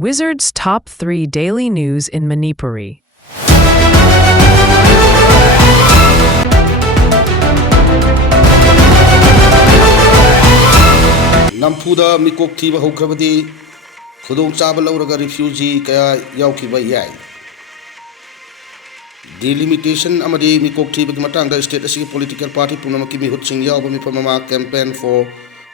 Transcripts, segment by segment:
Wizard's Top 3 Daily News in Manipuri. Nampuda mikok thiba hokrabadi khudong chaba lauraga refugee kaya yaukiba yai delimitation amadi mikok thiba ki matangda state asigi political party punamaki mihut sing yauba mipamama campaign for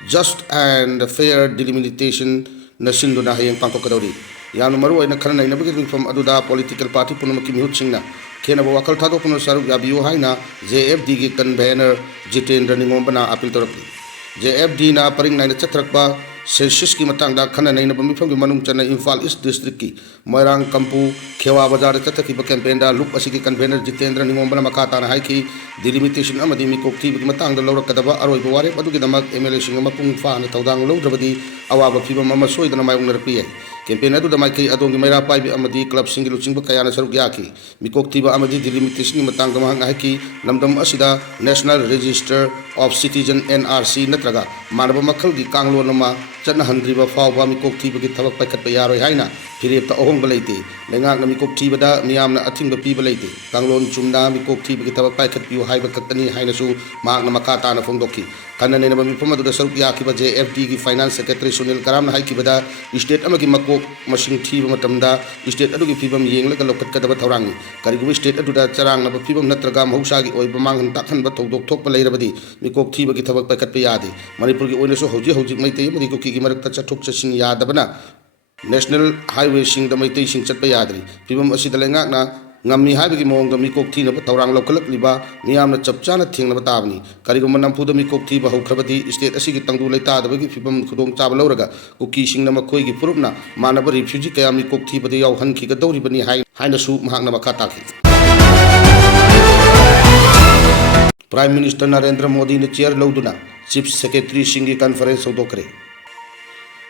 just and fair delimitation nasinduna hayeng pangkokadori yanu maru aina khana naina bagi mifam aduda political party punamaki mihut singna khena ba wakal thado puno saruk yabiyo haina JFD ki convener Jitendra Ningombana appeal torapli JFD na paring naina chatrakba census ki matangda khana naina bamifam ki manung chana Imphal East district ki Moirang Kampu Khewa bazar chathaki ba campaign da look asigi convener Jitendra Ningombana makata na hai ki delimitation amadi mikok thi ki matangda laurakadaba aroi ba ware adu ki damak MLA sing mapung fa na tawdang laudrabadi awaba phibam ama soidana mayung narpi ai campaign adu damai kai adongi maira pai bi amadi club singi luchingba kayana saruk yaki mikok thiba amadi delimitation ki matangda mahang hai ki namdam asida National Register of Citizen NRC natraga manaba makhal gi kanglo nama chana handriba fawba mikok thiba ki thabak paikhat pa yaroi haina phirep ta ohong balaite lengak na mikok thiba da miyamna athingba pi balaite kanglon chumna mikok thiba ki thabak paikhat piu haiba katani haina su mak na makata na phongdoki kana ne na mifam adu da saruk yaki ba JFD ki finance secretary Sunil Karam na hai ki bada state amagi makok masing thiba matamda state adu ki phibam yengla ka lokat kadaba thaurangi karigu state adu da charang na phibam natraga mahausa gi oiba manghan takhan ba thokdok thokpa leirabadi mikok thiba ki thabak paikhat pa yade manipur gi oina so hoji maitei mari ko ki marak ta chathok chasing yadabana national highway sing da maitei sing chatpa yadri phibam asida lengak na ngamni haibagi mong da mikok thi na taurang lokhalak liba miyamna chapchana thengna batabni karigo manampu da mikok thi ba hokhrabadi state asigi tangdu leita da bagi phibam khudong chaba lauraga kuki sing na makhoi gi purupna manaba refugee kaya mikok thi badi yaw han khi ga dori bani haina su mahakna makha taki Prime Minister Narendra Modi ne chair lauduna Chief Secretary Singi Conference Sodokre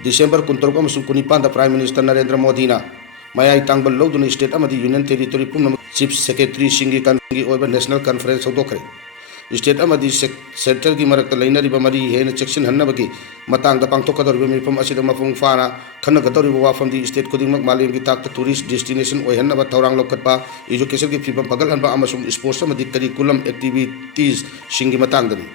December 19 amasung 19 da Prime Minister Narendra Modi na Mayai tangbal lauduna state amadi Union Territory pumna Chief Secretary Singi Conference oiba National Conference Sodokre state amadi center gi marakta lainari ba mari hena section hannabagi matang da pangthokadori mifam asida mapung fana khana gadori wa from the state kodingmak malem gi takta tourist destination oihanna ba thaurang lokatpa education gi phibam pagal hanba amasung sports amadi curriculum activities singi matang dani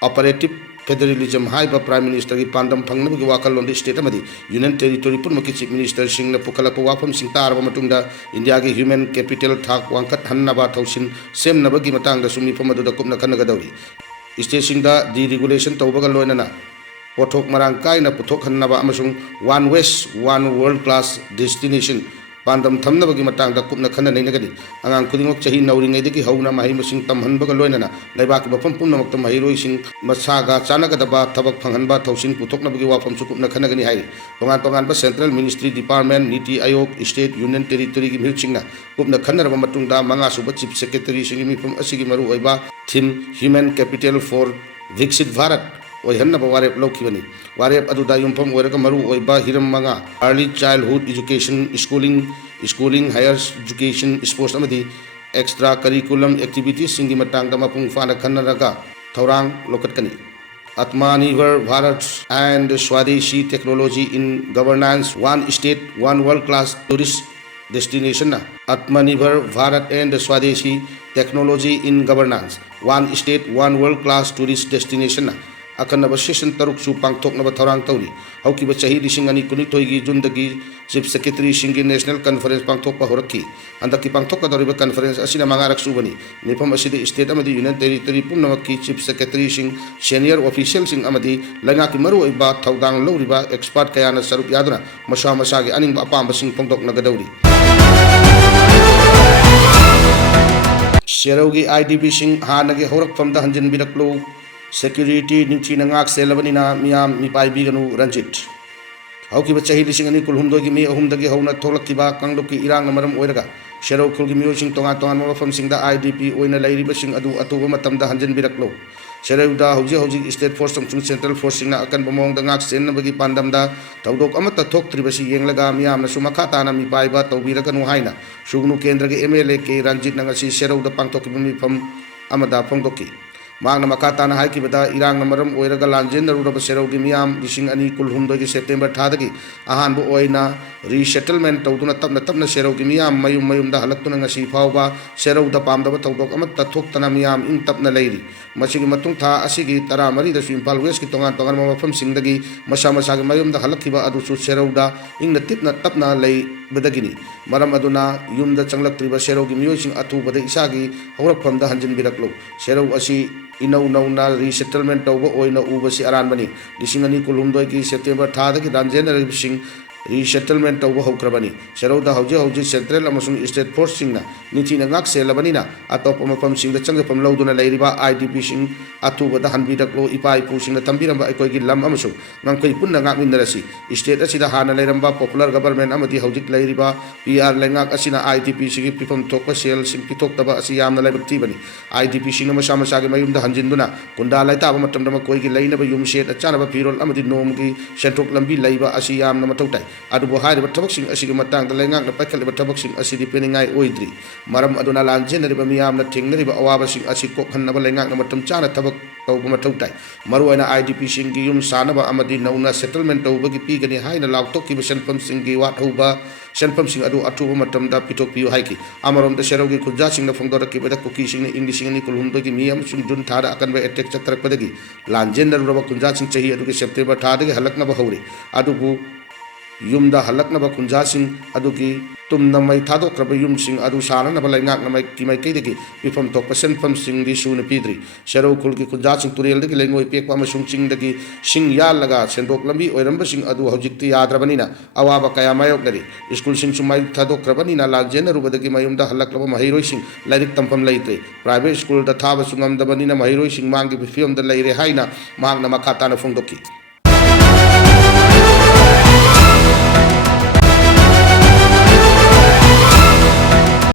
operative federalism high ba prime minister gi pandam phangna gi wakal londi state amadi union territory purmaki chief minister singna pukhala pa wafam sing tar ba matungda india gi human capital thak wangkat hanna ba thausin sem na ba gi matang da sumi phamadu da kupna khana gadori state sing da the regulation tawba ga loina na pothok marang kai na puthok hanna ba amasung one west one world class destination pandam thamna bagi matang da kupna khana nei nagadi angang kudingok chahi nauringai degi hauna mahi masing tamhan baga loina na laibak bafam pumna makta mahi roi sing masaga chanaga da ba thabak phangan ba thausin puthokna bagi wafam su kupna khana gani hai tongan ba central ministry department niti ayog state union territory gi mhilchingna kupna khana ba matung da manga suba chief secretary singi mifum asigi maru oiba theme human capital for Viksit Bharat oihanna ba warep lokibani warep adu da yumpham oiraga maru oiba hiram manga early childhood education schooling higher education sports amadi extra curriculum activities singi matang da mapung fana khanaraga thaurang lokatkani Atmanirbhar Bharat and Swadeshi technology in governance one state one world class tourist destination na Atmanirbhar Bharat and Swadeshi technology in governance one state one world class tourist destination na akan session taruk su pangthok na thaurang tauri hauki ba chahi lising ani kunithoi gi jundagi chief secretary singi national conference pangthok pa horaki andaki pangthok ka doriba conference asina mangarak su bani nifam asidi state amadi union territory pumna ki chief secretary sing senior official sing amadi langa ki maru iba thaudang loriba expert kaya na saruk yaduna masa gi aning ba apam sing pangthok na gadauri Sherogi IDB sing hanagi horak from the hanjin biraklo security ningchi nangak selabani na miyam mipai biganu Ranjit hauki ba chahi lising ani kulhumdo gi mi ahum dagi hauna tholak kiba kanglo ki irang maram oiraga shero khul gi miyo sing tonga mafam sing da IDP oina lairi ba sing adu atuba matam da hanjin biraklo shero da hoji state force sing central force sing na akan bomong da ngak sen bagi pandam da tawdok amata thok triba si yenglaga miyam na sumaka ta na mipai ba tawbiraga nu haina sugnu kendra gi MLA ke Ranjit nanga si shero da pangtok mi pham amada phongdoki ꯃꯍꯥꯛꯅ ꯃꯈꯥ ꯇꯥꯅ ꯍꯥꯏꯈꯤꯕꯗ ꯏꯔꯥꯡꯅ ꯃꯔꯝ ꯑꯣꯏꯔꯒ ꯂꯥꯟꯖꯦꯟꯅꯔꯨꯔꯕ ꯁꯦꯔꯧꯒꯤ ꯃꯤꯌꯥꯝ 2012ꯒꯤ September ꯊꯥꯗꯒꯤ ꯑꯍꯥꯟꯕ ꯑꯣꯏꯅ ꯔꯤꯁꯦꯇꯜꯃꯦꯟꯠ ꯇꯧꯗꯨꯅ ꯇꯞꯅ ꯇꯞꯅ ꯁꯦꯔꯧꯒꯤ ꯃꯤꯌꯥꯝ ꯃꯌꯨꯝ ꯃꯌꯨꯝꯗ ꯍꯜꯂꯛꯇꯨꯅ ꯉꯁꯤ ꯐꯥꯎꯕ ꯁꯦꯔꯧꯗ ꯄꯥꯝꯗꯕ ꯊꯧꯗꯣꯛ ꯑꯃꯠꯇ ꯊꯣꯛꯇꯅ ꯃꯤꯌꯥꯝ ꯏꯪ ꯇꯞꯅ ꯂꯩꯔꯤ ꯃꯁꯤꯒꯤ ꯃꯇꯨꯡ ꯊꯥ ꯑꯁꯤꯒꯤ 14ꯗꯁꯨ ꯏꯝꯐꯥꯜ ꯋꯦꯁꯀꯤ ꯇꯣꯉꯥꯟ ꯇꯣꯉꯥꯟꯕ ꯃꯐꯝꯁꯤꯡꯗꯒꯤ ꯃꯁꯥ ꯃꯁꯥꯒꯤ ꯃꯌꯨꯝꯗ ꯍꯜꯂꯛꯈꯤꯕ ꯑꯗꯨꯁꯨ ꯁꯦꯔꯧꯗ ꯏꯪꯅ ꯇꯞꯅ ꯂꯩꯕꯗꯒꯤꯅꯤ ꯃꯔꯝ ꯑꯗꯨꯅ ꯌꯨꯝꯗ ꯆꯪꯂꯛꯇ꯭ꯔꯤꯕ ꯁꯦꯔꯧꯒꯤ ꯃꯤꯑꯣꯏꯁꯤꯡ ꯑꯊꯨꯕꯗ ꯏꯁꯥꯒꯤ ꯍꯧꯔꯛꯐꯝꯗ ꯍꯟꯖꯤꯟꯕꯤꯔꯛꯂꯨ ꯁꯦꯔꯧ ꯑꯁꯤ ꯏꯅꯧ ꯅꯧꯅ ꯔꯤꯁꯦꯇꯜꯃꯦꯟꯠ ꯇꯧꯕ ꯑꯣꯏꯅ ꯎꯕꯁꯤ ꯑꯔꯥꯟꯕꯅꯤ 2012ꯒꯤ ꯁꯦꯞꯇꯦꯝꯕꯔ ꯊꯥꯗꯒꯤ ꯂꯥꯟꯖꯦꯟꯅꯔꯤꯕꯁꯤꯡ ꯔꯤꯁꯦꯇꯜꯃꯦꯟꯠ ꯇꯧꯕ ꯍꯧꯈ꯭ꯔꯕꯅꯤ ꯁꯦꯔꯧꯗ ꯍꯧꯖꯤꯛ ꯁꯦꯟꯇ꯭ꯔꯦꯜ ꯑꯃꯁꯨꯡ ꯁ꯭ꯇꯦꯠ ꯐꯣꯔꯁꯁꯤꯡꯅ ꯅꯤꯡꯊꯤꯅ ꯉꯥꯛ ꯁꯦꯜꯂꯕꯅꯤꯅ ꯑꯇꯣꯞꯄ ꯃꯐꯝꯁꯤꯡꯗ ꯆꯪꯖꯐꯝ ꯂꯧꯗꯨꯅ ꯂꯩꯔꯤꯕ IDPꯁꯤꯡ ꯑꯊꯨꯕꯗ ꯍꯟꯕꯤꯔꯛꯂꯨ ꯏꯄꯥ ꯏꯄꯨꯁꯤꯡꯅ ꯊꯝꯕꯤꯔꯝꯕ ꯑꯩꯈꯣꯏꯒꯤ ꯂꯝ ꯑꯃꯁꯨꯡ ꯉꯝꯈꯩ ꯄꯨꯟꯅ ꯉꯥꯛꯃꯤꯟꯅꯔꯁꯤ ꯁ꯭ꯇꯦꯠ ꯑꯁꯤꯗ ꯍꯥꯟꯅ ꯂꯩꯔꯝꯕ ꯄꯣꯄꯨꯂꯔ ꯒꯚꯔꯟꯃꯦꯟꯠ ꯑꯃꯗꯤ ꯍꯧꯖꯤꯛ ꯂꯩꯔꯤꯕ PR ꯂꯩꯉꯥꯛ ꯑꯁꯤꯅ IDPꯁꯤꯡꯒꯤ ꯄꯤꯐꯝ ꯊꯣꯛꯄ ꯁꯦꯜꯁꯤꯡ ꯄꯤꯊꯣꯛꯇꯕ ꯑꯁꯤ ꯌꯥꯝꯅ ꯂꯥꯏꯕꯛ ꯊꯤꯕꯅꯤ IDPꯁꯤꯡꯅ ꯃꯁꯥ ꯃꯁꯥꯒꯤ ꯃꯌꯨꯝꯗ ꯍꯟꯖꯤꯟꯗꯨꯅ ꯀꯨꯟꯗꯥ ꯂꯩꯇꯥꯕ ꯃꯇꯝꯗ ꯃꯈꯣꯏꯒꯤ ꯂꯩꯅꯕ ꯌꯨꯝꯁꯦꯠ ꯆꯥꯅꯕ ꯐꯤꯔꯣꯜ ꯑꯃꯗꯤ ꯅꯣꯡꯃꯒꯤ ꯁꯦꯟꯊꯣꯛ ꯂꯝꯕꯤ ꯂꯩꯕ ꯑꯁꯤ ꯌꯥꯝꯅ ꯃꯊꯧ ꯇꯥꯏ ꯑꯗꯨꯕꯨ ꯍꯥꯏꯔꯤꯕ ꯊꯕꯛꯁꯤꯡ ꯑꯁꯤꯒꯤ ꯃꯇꯥꯡꯗ ꯂꯩꯉꯥꯛꯅ ꯄꯥꯏꯈꯠꯂꯤꯕ ꯊꯕꯛꯁꯤꯡ ꯑꯁꯤꯗꯤ ꯄꯦꯟꯅꯤꯡꯉꯥꯏ ꯑꯣꯏꯗ꯭ꯔꯤ ꯃꯔꯝ ꯑꯗꯨꯅ ꯂꯥꯟꯖꯦꯟꯅꯔꯤꯕ ꯃꯤꯌꯥꯝꯅ ꯊꯦꯡꯅꯔꯤꯕ ꯑꯋꯥꯕꯁꯤꯡ ꯑꯁꯤ ꯀꯣꯛꯍꯟꯅꯕ ꯂꯩꯉꯥꯛꯅ ꯃꯇꯝ ꯆꯥꯅ ꯊꯕꯛ ꯇꯧꯕ ꯃꯊꯧ ꯇꯥꯏ ꯃꯔꯨꯑꯣꯏꯅ IDPꯁꯤꯡꯒꯤ ꯌꯨꯝ ꯁꯥꯅꯕ ꯑꯃꯗꯤ ꯅꯧꯅ ꯁꯦꯇꯜꯃꯦꯟꯠ ꯇꯧꯕꯒꯤ ꯄꯤꯒꯅꯤ ꯍꯥꯏꯅ ꯂꯥꯎꯊꯣꯛꯈꯤꯕ ꯁꯦꯟꯐꯝꯁꯤꯡꯒꯤ ꯋꯥꯠꯍꯧꯕ ꯁꯦꯟꯐꯝꯁꯤꯡ ꯑꯗꯨ ꯑꯊꯨꯕ ꯃꯇꯝꯗ ꯄꯤꯊꯣꯛꯄꯤꯌꯨ ꯍꯥꯏꯈꯤ ꯑꯃꯔꯣꯝꯗ ꯁꯦꯔꯧꯒꯤ ꯈꯨꯟꯖꯥꯁꯤꯡꯅ ꯐꯣꯡꯗꯣꯔꯛꯈꯤꯕꯗ ꯀꯨꯀꯤꯁꯤꯡꯅ ꯏꯪ 2012ꯒꯤ ꯃꯤ ꯑꯃꯁꯨꯡ ꯖꯨꯟ ꯊꯥꯗ ꯑꯀꯟꯕ ꯑꯦꯇꯦꯛ ꯆꯠꯊꯔꯛꯄꯗꯒꯤ ꯂꯥꯟꯖꯦꯟꯅꯔꯨꯔꯕ ꯈꯨꯟꯖꯥꯁꯤꯡ ꯆꯍꯤ ꯑꯗꯨꯒꯤ ꯁꯦꯞꯇꯦꯝꯕꯔ ꯊꯥꯗꯒꯤ ꯍꯜꯂꯛꯅꯕ ꯍꯧꯔꯤ ꯑꯗꯨꯕꯨ ꯌꯨꯝꯗ ꯍꯜꯂꯛꯅꯕ ꯈꯨꯟꯖꯥꯁꯤꯡ ꯑꯗꯨꯒꯤ ꯇꯨꯝꯅ ꯃꯩ ꯊꯥꯗꯣꯛꯈ꯭ꯔꯕ ꯌꯨꯝꯁꯤꯡ ꯑꯗꯨ ꯁꯥꯅꯅꯕ ꯂꯩꯉꯥꯛꯅ ꯃꯥꯏꯀꯩꯗꯒꯤ ꯄꯤꯐꯝ ꯊꯣꯛꯄ ꯁꯦꯟꯐꯝꯁꯤꯡꯗꯤ ꯁꯨꯅ ꯄꯤꯗ꯭ꯔꯤ ꯁꯦꯔꯧ ꯈꯨꯜꯒꯤ ꯈꯨꯟꯖꯥꯁꯤꯡ ꯇꯨꯔꯦꯜꯗꯒꯤ ꯂꯩꯉꯣꯏ ꯄꯦꯛꯄ ꯑꯃꯁꯨꯡ ꯆꯤꯡꯗꯒꯤ ꯁꯤꯡ ꯌꯥꯜꯂꯒ ꯁꯦꯟꯊꯣꯛ ꯂꯝꯕꯤ ꯑꯣꯏꯔꯝꯕꯁꯤꯡ ꯑꯗꯨ ꯍꯧꯖꯤꯛꯇꯤ ꯌꯥꯗ꯭ꯔꯕꯅꯤꯅ ꯑꯋꯥꯕ ꯀꯌꯥ ꯃꯥꯌꯣꯛꯅꯔꯤ ꯁ꯭ꯀꯨꯜꯁꯤꯡꯁꯨ ꯃꯩ ꯊꯥꯗꯣꯛꯈ꯭ꯔꯕꯅꯤꯅ ꯂꯥꯟꯖꯦꯟꯅꯔꯨꯕꯗꯒꯤ ꯃꯌꯨꯝꯗ ꯍꯜꯂꯛꯂꯕ ꯃꯍꯩꯔꯣꯏꯁꯤꯡ ꯂꯥꯏꯔꯤꯛ ꯇꯝꯐꯝ ꯂꯩꯇ꯭ꯔꯦ ꯄ꯭ꯔꯥꯏꯚꯦꯠ ꯁ꯭ꯀꯨꯜꯗ ꯊꯥꯕꯁꯨ ꯉꯝꯗꯕꯅꯤꯅ ꯃꯍꯩꯔꯣꯏꯁꯤꯡ ꯃꯥꯡꯒꯤ ꯐꯤꯕꯝꯗ ꯂꯩꯔꯦ ꯍꯥꯏꯅ ꯃꯍꯥꯛꯅ ꯃꯈꯥ ꯇꯥꯅ ꯐꯣꯡꯗꯣꯛꯈꯤ